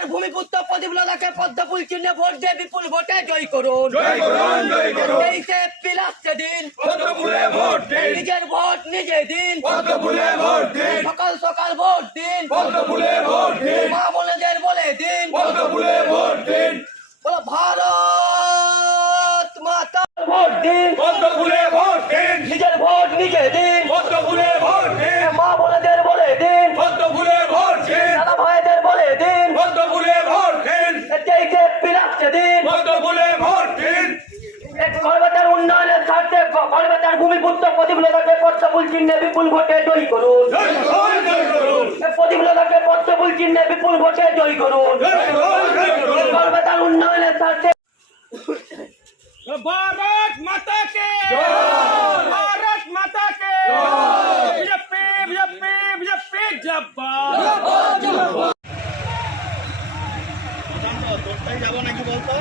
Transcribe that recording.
Better ভূমিপুত্র প্রদীপ লতাকে পদ্মফুল চিহ্নে vote দিয়ে বিপুল ভোটে জয় করুন। 23 এপ্রিল আসছে দিন, নিজের ভোট নিজে দিন, সকাল সকাল ভোট দিন, মা বোনেদের বলে দিন, বলো ভারত মাতা ভোট দিন, নিজের ভোট নিজে দিন, মা বোনেদের বলে দিন, দাদা ভাইদের বলে দিন, 23 এপ্রিল আসছে দিন, কলকাতার উন্নয়নের স্বার্থে কলকাতার ভূমিপুত্র প্রদীপ লতাকে পদ্মফুল চিহ্নে বিপুল ভোটে জয়ী করুন। প্রদীপ লতাকে পদ্মফুল চিহ্নে বিপুল ভোটে জয়ী করুন। কলকাতার উন্নয়নের স্বার্থে भारत माता के भारत माता के बीजेपी बीजेपी बीजेपी जिंदाबाद। যাব নাকি বলতো?